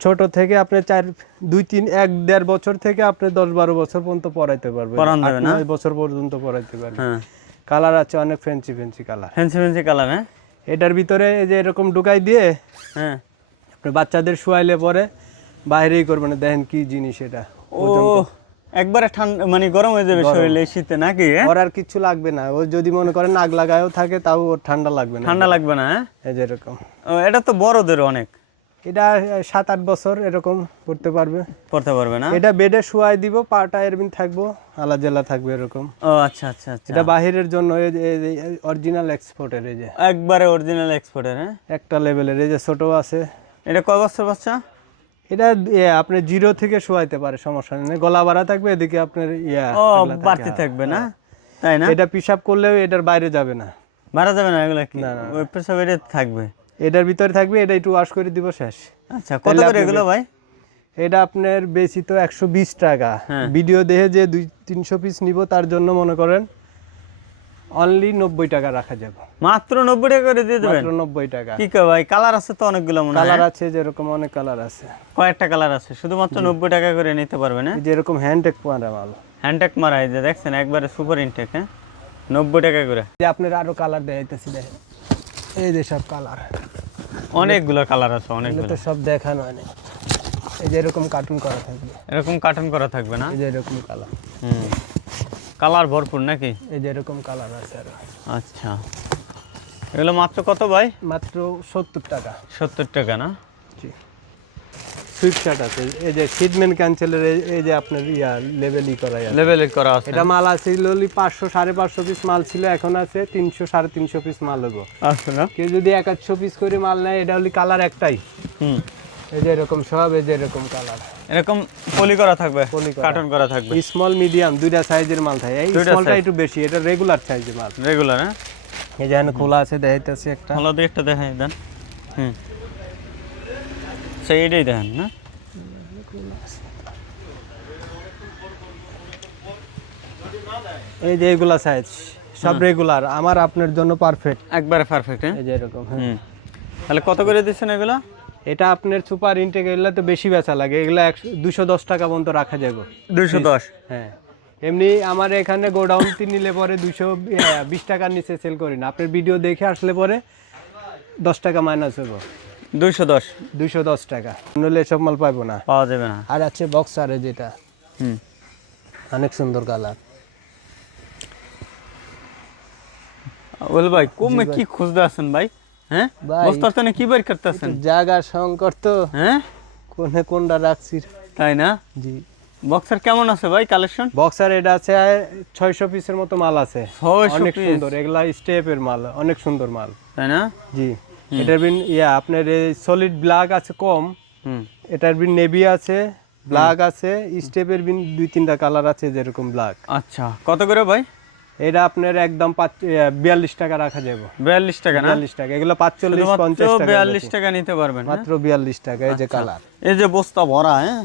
ছোট থেকে আপনি চার দুই তিন এক দেড় বছর থেকে আপনি দশ বারো বছর পর্যন্ত পড়াইতে পারবেন? নয় বছর পর্যন্ত পড়াইতে পারবেন। হ্যাঁ। কালার আছে অনেক fancy fancy colour. Fancy fancy colour হ্যাঁ? এটার ভিতরে এই যে এরকম ঢুকাই দিয়ে হ্যাঁ। আপনি বাচ্চাদের শুয়াইলে পরে বাইরেই করবেন। দেখেন কি জিনিস এটা। ও একবারে ঠান্ডা মানে গরম হয়ে যাবে শরীরে শীতে নাকি হ্যাঁ? ওর আর কিছু লাগবে না। ও যদি মনে করেন নাক লাগায়ও থাকে তাও ওর ঠান্ডা লাগবে না। ঠান্ডা লাগবে না হ্যাঁ? এই যে এরকম। এটা তো বড়দের অনেক। এটা সাত আট বছর এরকম করতে পারবে। পড়তে পারবে না? এটা বেডে শুয়াই দিব পাটা এরবিন থাকব আলা জেলা থাকবে এরকম। ও আচ্ছা আচ্ছা আচ্ছা। এটা বাহিরের জন্য অরিজিনাল এক্সপোর্টের এই যে একবারে অরিজিনাল এক্সপোর্টের হ্যাঁ? একটা লেভেলের এই যে ছোট আছে। এটা কয় বছর বাচ্চা? এটা আপনি জিরো থেকে শুয়াইতে পারে সমস্যা নেই। গলা বাড়া থাকবে এদিকে আপনার ইয়া ও বাড়তি হ্যাঁ। থাকবে না? তাই না? এটা পিসাব করলেও এটার বাইরে যাবে না। মারা যাবে না এগুলো কি? না, না, ওই পেশাব এটা থাকবে? এটার ভিতরে থাকবে এটা একটু ওয়াশ করে দিব শেষ। আচ্ছা কত করে এগুলো ভাই? এটা আপনার বেশি তো একশো বিশ টাকা। হ্যাঁ। ভিডিও দেখে যে দুই তিনশো পিস নিব তার জন্য মনে করেন অনলি নব্বই টাকা রাখা যাবে। মাত্র নব্বই টাকা করে দিয়ে দেবেন? নব্বই টাকা। কি ভাই? কালার আছে তো অনেকগুলো মনে কালার আছে যেরকম অনেক কালার আছে। কয়েকটা কালার আছে শুধুমাত্র নব্বই টাকা করে নিতে পারবেন এই যে এরকম হ্যান্ডটেক পারা মাল। হ্যান্ডটেক মারা এই যে দেখছেন একবারে সুপার ইনটেক হ্যাঁ? নব্বই টাকা করে। যে আপনার আরও কালার দেখাইতেছি দেখেন। এই যে সব কালার অনেকগুলো কালার আছে অনেকগুলো। তো সব দেখানো হয়। এই যে এরকম কার্টুন করা থাকবে। এরকম কার্টুন করা থাকবে না? এই যে এরকম কালার হুম। কালার ভরপুর নাকি? এই যে এরকম কালার আছে আর। আচ্ছা। এগুলো মাত্র কত ভাই? মাত্র সত্তর টাকা। সত্তর টাকা না? জি আছে। এই যে সিডম্যান ক্যান্সেলের এই যে আপনার ইয়া লেভেলই করা আছে। লেভেল করা আছে। এটা মাল আছে ললি পাঁচশো সাড়ে পাঁচশো পিস মাল ছিল এখন আছে তিনশো সাড়ে তিনশো পিস মাল হব আছে না কেউ যদি এক একশো পিস করে মাল নেয় এটা হলি কালার একটাই। হুম। এই যে এরকম সব এই যে এরকম কালার এরকম পলি করা থাকবে কার্টন করা। থাকবে। স্মল মিডিয়াম দুইটা সাইজের মাল থাকে। এই স্মলটা একটু বেশি এটা রেগুলার সাইজের মাল। রেগুলার হ্যাঁ? এই যে এখানে খোলা আছে দেখাইতেছি একটা। ভালো দিয়ে একটা দেখাই দেন। হুম। সেইটাই দেখেন না? এই যে এগুলা সাইজ সব রেগুলার আমার আপনার জন্য পারফেক্ট একবারে পারফেক্ট হ্যাঁ? এই যে এরকম হ্যাঁ। তাহলে কত করে দিচ্ছেন এগুলো? এটা আপনার সুপার ইনটেক এগুলা তো বেশি বেচা লাগে এগুলা দুশো দশ টাকা পর্যন্ত রাখা যাবে। দুইশো দশ? হ্যাঁ। এমনি আমার এখানে গোডাউন নিলে পরে দুশো বিশ টাকার নিচে সেল করি না। আপনার ভিডিও দেখে আসলে পরে দশ টাকা মাইনাস হব দুইশো দশ। দুইশো দশ টাকা। নইলে এসব মাল পাইবো না। পাওয়া যাবে না। আর আছে বক্সারে যেটা। হুম। অনেক সুন্দর কালার বল ভাই কমে কি খুঁজতে আছেন ভাই? হ্যাঁ? ভাই। বস্তার তানে কি বের করতেছেন? জায়গা সংকট তো। হ্যাঁ? কোনে কোনটা রাখছি? তাই না? জি। বক্সার কেমন আছে ভাই কালেকশন বক্সার এটা আছে ছয়শো পিসের মতো মাল আছে। অনেক সুন্দর এগুলা স্টেপের মাল অনেক সুন্দর মাল। তাই না? জি। এটার বিন ইয়া আপনার সলিড ব্ল্যাক আছে কম। এটার বিন নেভি আছে ব্ল্যাক আছে স্টেপের বিন দুই তিনটা কালার আছে যেরকম ব্ল্যাক আচ্ছা কত করে ভাই? এটা আপনার একদম বিয়াল্লিশ টাকা রাখা যাবে। বিয়াল্লিশ টাকা বিয়াল্লিশ টাকা এগুলো পাঁচচল্লিশ পঞ্চাশ বিয়াল্লিশ টাকা নিতে পারবেন হ্যাঁ? মাত্র বিয়াল্লিশ টাকা এই যে কালার এই যে বস্তা ভরা হ্যাঁ?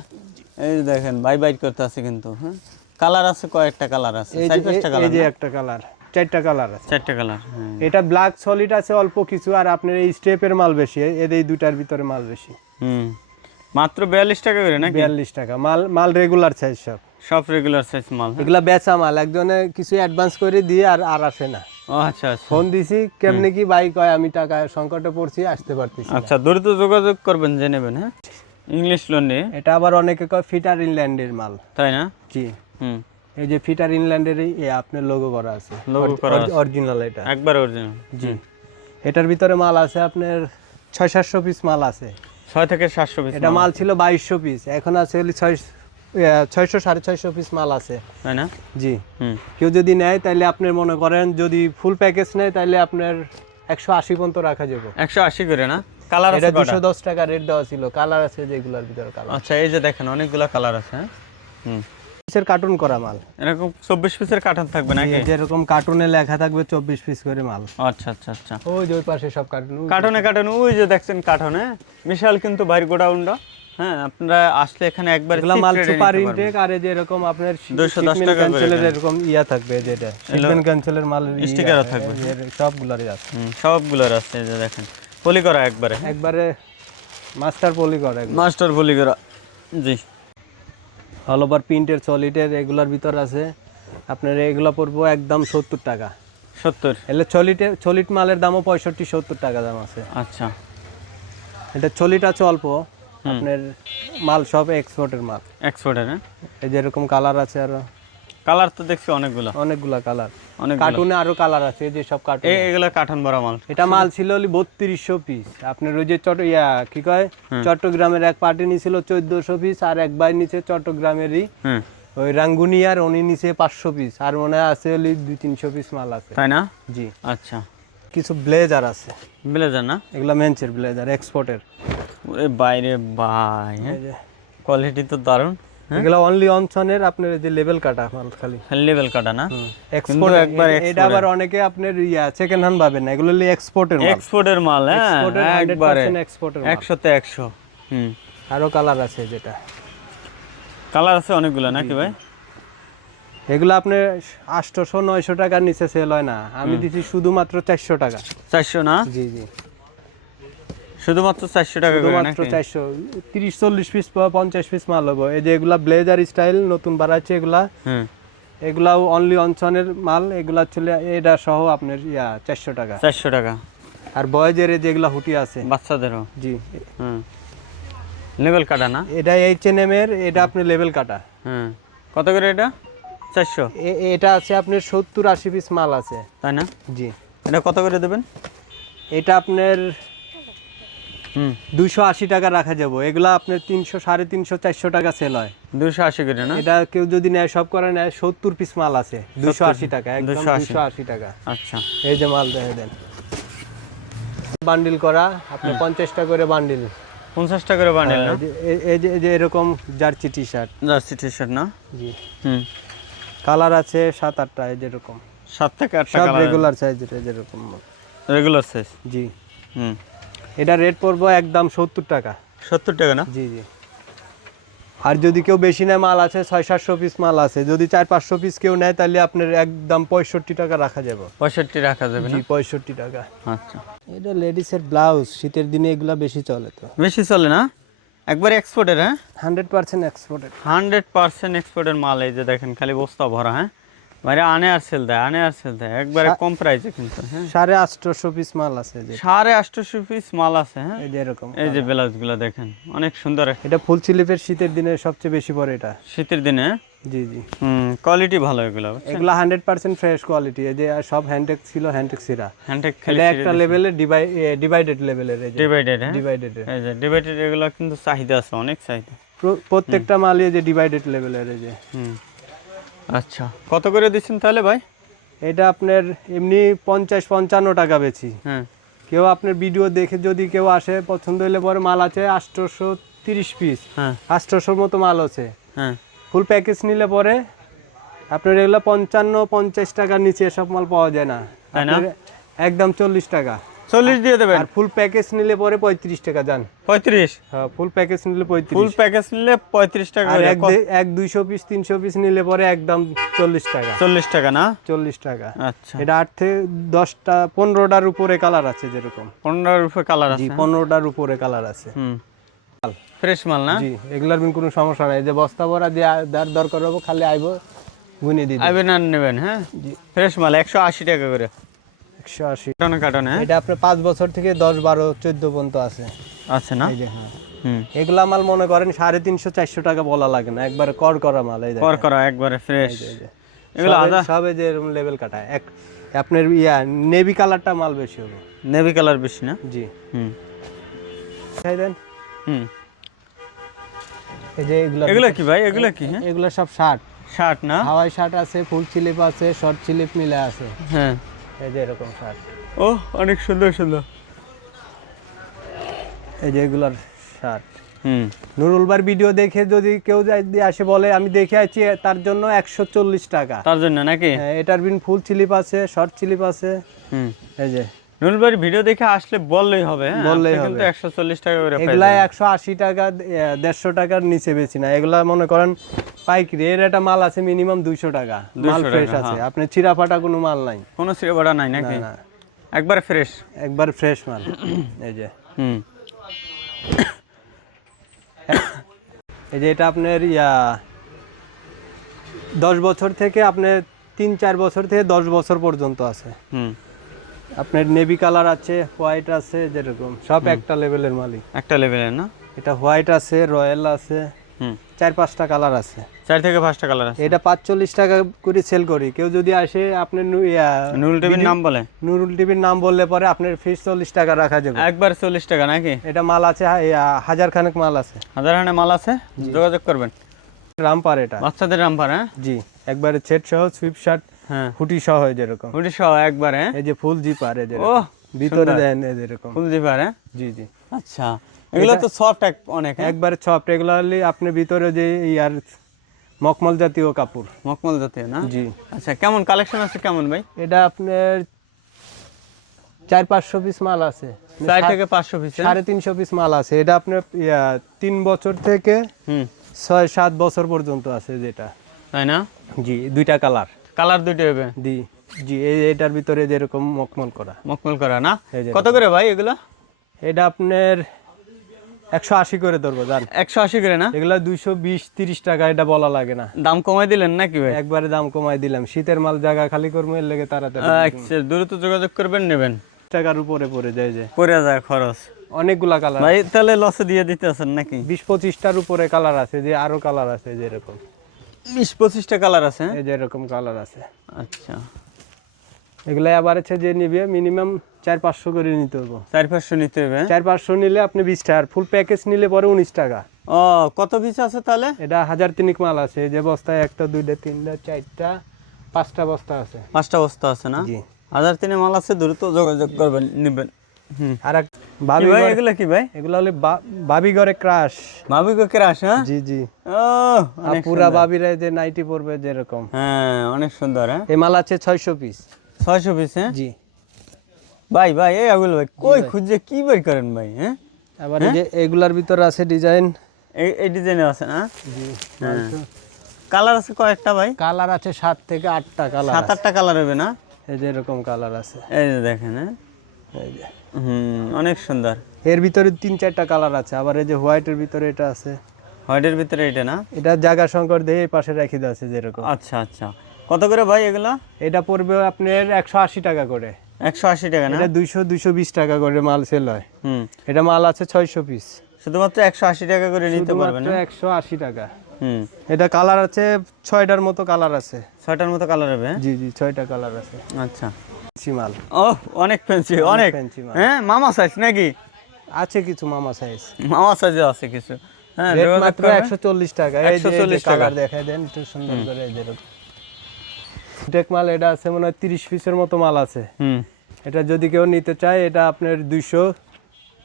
এই দেখেন বাই বাই করতে আছে কিন্তু হ্যাঁ? কালার আছে কয়েকটা কালার আছে এই যে একটা কালার চারটা কালার আছে। চারটা কালার হ্যাঁ। এটা ব্ল্যাক সলিড আছে অল্প কিছু আর আপনার এই স্টেপের মাল বেশি এই দুটার ভিতরে মাল বেশি। হুম। মাত্র বিয়াল্লিশ টাকা করে নাকি? বিয়াল্লিশ টাকা। মাল মাল রেগুলার সাইজ সব। সব রেগুলার সাইজ মাল হ্যাঁ? এগুলা বেচা মাল একজনে কিছু অ্যাডভান্স করে দিয়ে আর আর আসে না। ও আচ্ছা আচ্ছা। ফোন দিছি কেমনে কি বাইক হয় আমি টাকা সংকটে পড়ছি আসতে পারতেছি। আচ্ছা দ্রুত যোগাযোগ করবেন জেনে নেবেন হ্যাঁ? ইংলিশ লোন এটা আবার অনেকে কয় ফিটার ইনল্যান্ডের মাল। তাই না? জি। হুম। এই যে ফিটার ইনল্যান্ডের আপনার লোগো করা আছে। Logo করা অরিজিনাল এটা। একবার অরিজিনাল জি। এটার ভিতরে মাল আছে আপনার ছয় সাতশো পিস মাল আছে। ছয় থেকে সাতশো পিস এটা মাল। ছিল বাইশশো পিস এখন আছে ছয় ছয়শো সাড়ে ছয়শো পিস মাল আছে। তাই না? জি। কেউ যদি নেয় তাহলে আপনি মনে করেন যদি ফুল প্যাকেজ নেয় তাহলে আপনার একশো আশি পর্যন্ত রাখা যাবে। একশো আশি করে না? কালার এটা? দুশো দশ টাকা রেট দেওয়া ছিল। কালার আছে যেগুলোর ভিতরে কালার আচ্ছা এই যে দেখেন অনেকগুলো কালার আছে হ্যাঁ? হুম। পিসের কার্টুন করা মাল। এরকম চব্বিশ পিসের কাঠান থাকবে নাকি? যেরকম কার্টুনে লেখা থাকবে চব্বিশ পিস করে মাল। আচ্ছা আচ্ছা আচ্ছা। ওই যে ওই পাশে সব কার্টুন কার্টনে কার্টনে ওই যে দেখছেন কার্টনে বিশাল কিন্তু বাইর গোডাউনটা। হ্যাঁ আপনারা আসলে এখানে একবার এগুলা মাল সুপার ইনটেক আর যে এরকম আপনার 210 টাকা করে এরকম ইয়া থাকবে যেটা ক্যান্সেলের মাল স্টিকারও থাকবে। সবগুলোরই আছে। সবগুলোর আছে যে দেখেন। পলি করা একবারে। একবারে মাস্টার পলি করে মাস্টার বলি করা। জি। অল ওভার প্রিন্টের সলিডের এগুলোর ভিতর আছে। আপনার এগুলো পড়ব একদম সত্তর টাকা। সত্তর? এলে চলিটে চলিট মালের দামও পঁয়ষট্টি সত্তর টাকা দাম আছে। আচ্ছা। এটা চলিট আছে অল্প। আপনার মাল সব এক্সপোর্টের মাল। এক্সপোর্টের হ্যাঁ? এই যেরকম কালার আছে আর। কালার তো দেখছি অনেকগুলো। অনেকগুলা কালার কার্টুনে আরও কালার আছে যে সব কার্টুন এগুলো কাঠন বড় মাল। এটা মাল ছিল বত্রিশশো পিস আপনার ওই যে চট ইয়া কি কয়? চট্টগ্রামের এক পার্টি নিছিল চোদ্দশো পিস আর এক ভাই নিচে চট্টগ্রামেরই। ওই রাঙ্গুনিয়ার উনি নিচে পাঁচশো পিস আর মনে হয় আছে হলি দুই তিনশো পিস মাল আছে। তাই না? জি। আচ্ছা। কিছু ব্লেজার আছে। ব্লেজার না? এগুলা মেনচের ব্লেজার এক্সপোর্টের বাইরে হ্যাঁ? কোয়ালিটি তো দারুণ। এগুলা অনলি অনসনের আপনার যে লেভেল কাটা খালি। লেভেল কাটা না? এক্সপোর্ট একবার এটা আবার অনেকে আপনার ইয়া সেকেন্ড হ্যান্ড পাবেন না এগুলো এক্সপোর্টের মাল। এক্সপোর্টের মাল হ্যাঁ এক্সপোর্টের একবারে। এক্সপোর্টের একশোতে একশো। হুম। আরও কালার আছে যেটা। কালার আছে অনেকগুলো নাকি ভাই? এগুলো আপনার আটশোশো নয়শো টাকার নিচে সেল হয় না। আমি দিচ্ছি শুধুমাত্র চারশো টাকা। চারশো না? জি জি। শুধুমাত্র চারশো টাকা করে শুধুমাত্র নাকি? চারশো। তিরিশ চল্লিশ পিস পঞ্চাশ পিস মাল হব। এই যে এগুলা ব্লেজার স্টাইল নতুন বাড়াচ্ছে এগুলা। হুম এগুলাও অনলি অনসনের মাল এগুলা ছিল এটা সহ আপনার ইয়া চারশো টাকা। চারশো টাকা। আর বয়েজের যেগুলা হুটি আছে। বাচ্চাদেরও? জি। হুম। লেভেল কাটা না? এটা এইচ এন এম এর এটা আপনি লেভেল কাটা। হুম কত করে এটা? চারশো? এ- এটা আছে আপনার সত্তর আশি পিস মাল আছে। তাই না? জি। এটা কত করে দেবেন? এটা আপনার দুইশো আশি টাকা রাখা যাব। এগুলা আপনার তিনশো সাড়ে তিনশো চারশো টাকা সেল হয়। দুশো আশি করে না? এটা কেউ যদি নেয় সব করে নেয় সত্তর পিস মাল আছে। দুশো আশি টাকা একদম 280 দুশো আশি টাকা। আচ্ছা। এই যে মাল দেখে দেন। বান্ডিল করা আপনার পঞ্চাশটা করে বান্ডিল। পঞ্চাশ টাকা করে বান্ডেল না? এই যে এই যে এরকম jersey T shirt jersey T shirt না? জি। হুম। কালার আছে সাত আটটা এই যেরকম। সাত থেকে আটটা কালার। রেগুলার সাইজের এই যেরকম। রেগুলার সাইজ জি। হুম। এটা রেট পড়ব একদম সত্তর টাকা। সত্তর টাকা না? জি জি। আর যদি কেউ বেশি নেয় মাল আছে ছয় সাতশো পিস মাল আছে। যদি চার পাঁচশো পিস কেউ নেয় তাহলে আপনার একদম পঁয়ষট্টি টাকা রাখা যাবে। পঁয়ষট্টি রাখা যাবে না? জি পঁয়ষট্টি টাকা। আচ্ছা। এটা লেডিসের ব্লাউজ শীতের দিনে এগুলা বেশি চলে তো। বেশি চলে না? একবার এক্সপোর্টের হ্যাঁ? Hundred percent exported hundred percent এক্সপোর্টের মাল এই যে দেখেন খালি বস্তা ভরা হ্যাঁ? আনে আর সেল দেয় আনে আর সেল দেয়। একবারে কম প্রাইসে কিন্তু হ্যাঁ। সাড়ে আটশোশো পিস মাল আছে যে। সাড়ে আটশোশো পিস মাল আছে হ্যাঁ। এই যে এরকম এই যে ব্লাউজগুলো দেখেন অনেক সুন্দর। এটা ফুল শীতের দিনে সবচেয়ে বেশি পড়ে এটা। শীতের দিনে? জি জি। হুম কোয়ালিটি ভালো এগুলো এগুলা হান্ড্রেড পার্সেন্ট ফ্রেশ কোয়ালিটি এই যে সব হ্যান্ডেক ছিল হ্যান্ডটেক সিরা। এটা একটা লেভেলে ডিভাইডেড লেভেলের এই যে। ডিভাইডেড হ্যাঁ? ডিভাইডেড এই যে ডিভাইডেড এগুলো কিন্তু চাহিদা আছে অনেক চাহিদা। প্রত্যেকটা মালই যে ডিভাইডেড লেভেলের এই যে। হুম। আচ্ছা। কত করে দিচ্ছেন তাহলে ভাই? এটা আপনার এমনি পঞ্চাশ পঞ্চান্ন টাকা বেশি হ্যাঁ। কেউ আপনার ভিডিও দেখে যদি কেউ আসে পছন্দ হলে পরে মাল আছে আটশোশো তিরিশ পিস হ্যাঁ। আটশোশোর মতো মাল আছে। হ্যাঁ। ফুল প্যাকেজ নিলে পরে আপনার এগুলো পঞ্চান্ন পঞ্চাশ টাকার নিচে এসব মাল পাওয়া যায় না। একদম চল্লিশ টাকা। চল্লিশ দিয়ে দেবেন। আর ফুল প্যাকেজ নিলে পরে পঁয়ত্রিশ টাকা যান পঁয়ত্রিশ? হ্যাঁ ফুল প্যাকেজ নিলে ফুল প্যাকেজ নিলে পঁয়ত্রিশ টাকা আর এক দুইশো পিস তিনশো পিস নিলে পরে একদম চল্লিশ টাকা। চল্লিশ টাকা না? চল্লিশ টাকা। আচ্ছা। এটা আট থেকে দশটা পনেরোটার উপরে কালার আছে যেরকম। পনেরোর উপরে কালার জি আছে? পনেরোটার উপরে কালার আছে। হুম। ফ্রেশ মাল না? জি এগুলার বিন কোনো সমস্যা নাই। যে বস্তা ভরা দিয়ে দরকার হব খালি আইবো গুনে দিই আইবেন আর নেবেন হ্যাঁ? জি। ফ্রেশ মাল একশো আশি টাকা করে। একশো আশি। কাটনে কাটনে এটা আপনার পাঁচ বছর থেকে দশ বারো চোদ্দ পর্যন্ত আছে। আছে না? এই যে হ্যাঁ। এগুলা মাল মনে করেন সাড়ে তিনশো চারশো টাকা বলা লাগে না। একবার কর করা মাল এই কর করা একবারে ফ্রেশ এগুলো আদা? সবে যে এরকম লেভেল কাটায়। এক আপনার ইয়া নেভি কালারটা মাল বেশি হবে। নেভি কালার বেশি না? জি। হুম। খাই দেন। হুম। এই যে এগুলা এগুলো কি ভাই? এগুলো কি হ্যাঁ? এগুলা সব শার্ট শার্ট না? হাওয়াই শার্ট আছে ফুল স্লিপ আছে শর্ট স্লিপ মিলে আছে। হ্যাঁ। এই যে এরকম শার্ট ও অনেক সুন্দর সুন্দর। এই যে এগুলার শার্ট হুম। নুরুলবার ভিডিও দেখে যদি কেউ যদি আসে বলে আমি দেখে আছি তার জন্য একশো চল্লিশ টাকা। তার জন্য নাকি? হ্যাঁ, এটার বিন ফুল স্লিপ আছে শর্ট চিলিপ আছে। হুম। এই যে নুরবাড়ি ভিডিও দেখে আসলে বললেই হবে হ্যাঁ? বললেই আপনি কিন্তু হবে। একশো চল্লিশ টাকা করে এগুলা যাবেন। একশো আশি টাকা এ, দেড়শো টাকার নিচে বেশি না। এগুলা মনে করেন পাইকারি এর একটা মাল আছে মিনিমাম দুইশো টাকা। 200 মাল ফ্রেশ আছে হ্যাঁ। আপনার চিরা ফাটা কোনো মাল নাই। কোনো ভাড়া নাই নাকি? না। একবারে ফ্রেশ একবার ফ্রেশ মাল। এই যে। হুম। এই যে এটা আপনার ইয়া দশ বছর থেকে আপনার তিন চার বছর থেকে দশ বছর পর্যন্ত আছে। হুম। আপনার নেভি কালার আছে হোয়াইট আছে যেরকম। সব একটা লেভেলের মালিক। একটা লেভেলের না? এটা হোয়াইট আছে রয়্যাল আছে হুম। চার পাঁচটা কালার আছে। চার থেকে পাঁচটা কালার আছে। এটা পাঁচচল্লিশ টাকা করে সেল করি। কেউ যদি আসে আপনি নুরুল টিভির নাম বলে? নুরুল টিভির নাম বললে পরে আপনার ফিস চল্লিশ টাকা রাখা যাবে। একবার চল্লিশ টাকা নাকি? এটা মাল আছে হাজার খানেক মাল আছে। হাজার হানে মাল আছে? যোগাযোগ করবেন। রামপার এটা। বাচ্চাদের রামপার হ্যাঁ? জি। একবারে ছেট সহ সুইপ শার্ট হ্যাঁ। হুটি সহ যেরকম। হুডি সহ একবার হ্যাঁ? এই যে ফুল জিপার এই ও ভিতরে দেন এই যেরকম। ফুল দিবার হ্যাঁ? জি জি। আচ্ছা এগুলো তো সফট অনেক হ্যাঁ? একবারে সব রেগুলারলি আপনি ভিতরে যে ইয়ার মকমল জাতীয় কাপড়। মকমল জাতীয় না? জি। আচ্ছা কেমন কালেকশন আছে কেমন ভাই? এটা আপনার চার পাঁচশো পিস মাল আছে। চার থেকে পাঁচশো পিস সাড়ে তিনশো পিস মাল আছে। এটা আপনার ইয়া, তিন বছর থেকে হুম। ছয় সাত বছর পর্যন্ত আছে যেটা। তাই না? জি দুইটা কালার কালার দুইটা হবে? জি এই এটার ভিতরে যেরকম মকমল করা। মকমল করা না? কত করে ভাই এগুলো? এটা আপনার একশো আশি করে ধরবো জান। একশো আশি করে না? এগুলা দুইশো বিশ তিরিশ টাকা এটা বলা লাগে না। দাম কমাই দিলেন নাকি ভাই? একবারে দাম কমাই দিলাম। শীতের মাল জায়গা খালি করব এর লেগে তাড়াতাড়ি আচ্ছা দ্রুত যোগাযোগ করবেন নেবেন। টাকার উপরে পড়ে যায় যে। পরে যায় খরচ। অনেকগুলা কালার ভাই তাহলে লসে দিয়ে দিতেছেন নাকি? বিশ পঁচিশটার উপরে কালার আছে যে আরও কালার আছে যেরকম। বিশ পঁচিশটা কালার আছে এই যেরকম কালার আছে। আচ্ছা। এগুলা আবার আছে যে নিবে মিনিমাম চার পাঁচশো করে নিতে হবে চার পাঁচশো নিতে হবে হ্যাঁ? চার পাঁচশো নিলে আপনি বিশ টাকা ফুল প্যাকেজ নিলে পরে উনিশ টাকা। ও কত পিস আছে তাহলে? এটা হাজার তিনিক মাল আছে এই যে বস্তায় একটা দুইটা তিনটা চারটা পাঁচটা বস্তা আছে। পাঁচটা বস্তা আছে না? জি। হাজার তিনে মাল আছে দ্রুত যোগাযোগ করবেন নেবেন। আর এক ভাবি ভাই এগুলো কি ভাই? এগুলো হলে ভাবি ঘরে ক্রাশ ভাবি কো ক্রাশ হ্যাঁ? জি জি। ও পুরা ভাবিরা যে নাইটি পরবে যেরকম। হ্যাঁ অনেক সুন্দর হ্যাঁ? এই মাল আছে ছয়শো পিস ছয়শো পিস হ্যাঁ? জি। ভাই ভাই এই আগুল ভাই কই খুঁজে কি বের করেন ভাই হ্যাঁ? আবার এই যে এগুলার ভিতরে আছে ডিজাইন এই এই ডিজাইনে আছে না? জি হ্যাঁ। কালার আছে কয়েকটা ভাই? কালার আছে সাত থেকে আটটা কালার সাত আটটা কালার হবে না? এই যে এরকম কালার আছে। এই যে দেখেন হ্যাঁ? এই যে। হুম অনেক সুন্দর। এর ভিতরে তিন চারটা কালার আছে আবার এই যে হোয়াইটের ভিতরে এটা আছে। হোয়াইটের ভিতরে এটা না? এটা জায়গা সংকট দিয়ে পাশে রেখে দেওয়া আছে যেরকম। আচ্ছা আচ্ছা। কত করে ভাই এগুলা? এটা পড়বে আপনার একশো আশি টাকা করে। একশো আশি টাকা না? এটা দুইশো দুইশো বিশ টাকা করে মাল সেল হয়। হুম। এটা মাল আছে ছয়শো পিস। শুধুমাত্র একশো আশি টাকা করে নিতে পারবেন? একশো আশি টাকা। হুম। এটা কালার আছে ছয়টার মতো কালার আছে। ছয়টার মতো কালার হবে হ্যাঁ? জি জি ছয়টা কালার আছে। আচ্ছা। ফ্যান্সি মাল। ও অনেক ফ্যান্সি অনেক ফ্যান্সি মাল। হ্যাঁ মামা সাইজ নাকি? আছে কিছু মামা সাইজ মামা সাইজে আছে কিছু। হ্যাঁ মাত্র করবেন। একশো চল্লিশ টাকা। এই যে 140 টাকা। কালার দেখাই দেন একটু সুন্দর করে এই যেরকম টেক মাল এটা আছে মনে হয় তিরিশ পিসের মতো মাল আছে। হুম। এটা যদি কেউ নিতে চায় এটা আপনার দুইশো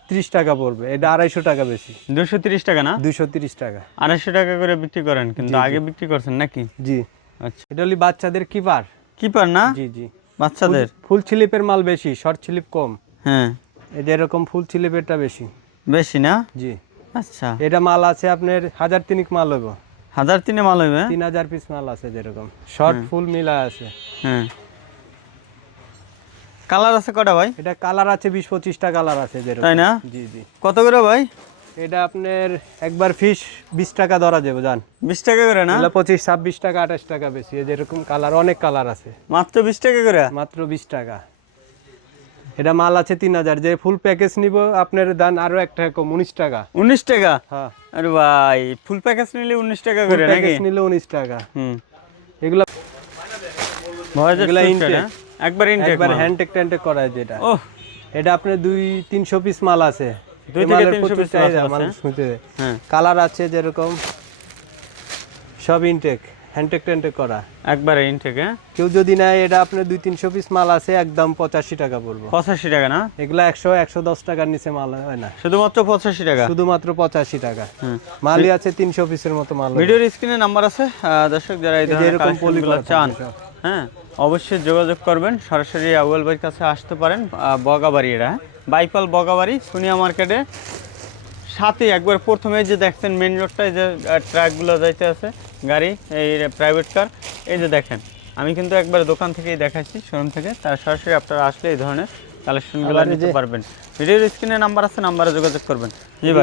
ত্রিশ টাকা পড়বে। এটা আড়াইশো টাকা বেশি। দুশো তিরিশ টাকা না? দুইশো তিরিশ টাকা। আড়াইশো টাকা করে বিক্রি করেন কিন্তু আগে বিক্রি করছেন নাকি? জি। আচ্ছা। এটা হলি বাচ্চাদের কিপার। কিপার না? জি জি। বাচ্চাদের? ফুল স্লিপের মাল বেশি শর্ট স্লিপ কম। হ্যাঁ। যে এরকম ফুল স্লিপেরটা বেশি। বেশি না? জি। আচ্ছা। এটা মাল আছে আপনার হাজার তিনিক মাল হইব। হাজার তিনে মাল হবে তিন হাজার পিস মাল আছে যেরকম। শর্ট ফুল মিলা আছে। হ্যাঁ। কালার আছে কটা ভাই? এটা কালার আছে বিশ পঁচিশটা কালার আছে যেরকম। তাই না? জি জি। কত করে ভাই? এটা আপনার একবার ফিস বিশ টাকা ধরা যাবে জান। বিশ টাকা করে না? পঁচিশ ছাব্বিশ টাকা আঠাশ টাকা বেশি এই যেরকম কালার অনেক কালার আছে। মাত্র বিশ টাকা করে? মাত্র বিশ টাকা। এটা মাল আছে তিন হাজার যে ফুল প্যাকেজ নিব আপনার দান আরও এক টাকা কম উনিশ টাকা। উনিশ টাকা? হ্যাঁ। আরে ভাই ফুল প্যাকেজ নিলে উনিশ টাকা করে নাকি? প্যাকেজ নিলে উনিশ টাকা। হুম। এগুলো এগুলা intake। একবার ইনটেক একবার হ্যান্ডটেক ট্যান্টেক করা যেটা। ও এটা আপনার দুই তিনশো পিস মাল আছে। দুই থেকে 300 প্রচুর piece চাহিদা, আছে, মানুষ নিতে হ্যাঁ। কালার আছে যেরকম সব ইনটেক হ্যান্ডটেক ট্যান্টেক করা। একবারে ইনটেক হ্যাঁ? কেউ যদি নেয় এটা আপনার দুই তিনশো পিস মাল আছে একদম পঁচাশি টাকা পড়ব। পঁচাশি টাকা না? এগুলো একশো একশো দশ টাকার নিচে মাল হয় না। শুধুমাত্র পঁচাশি টাকা? শুধুমাত্র পঁচাশি টাকা। মালই আছে তিনশো পিসের মতো মাল। ভিডিওর স্ক্রিনে নাম্বার আছে। দর্শক যারা এরকম পলি কালেকশনগুলো করা চান হ্যাঁ অবশ্যই যোগাযোগ করবেন। সরাসরি আউয়াল ভাইয়ের কাছে আসতে পারেন আহ, বগাবাড়ি এটা হ্যাঁ? বাইপাল বগাবাড়ি সোনিয়া মার্কেটে। সাথে একবার প্রথমে যে দেখছেন মেন রোডটায় যে ট্রাকগুলো যাইতে আছে গাড়ি এই প্রাইভেট কার এই যে দেখেন আমি কিন্তু একবার দোকান থেকেই দেখাচ্ছি শোরুম থেকে তার সরাসরি আপনারা আসলে এই ধরনের কালেকশনগুলো নিতে পারবেন। ভিডিওর স্ক্রিনে নাম্বার আছে নাম্বারে যোগাযোগ করবেন। জি ভাই।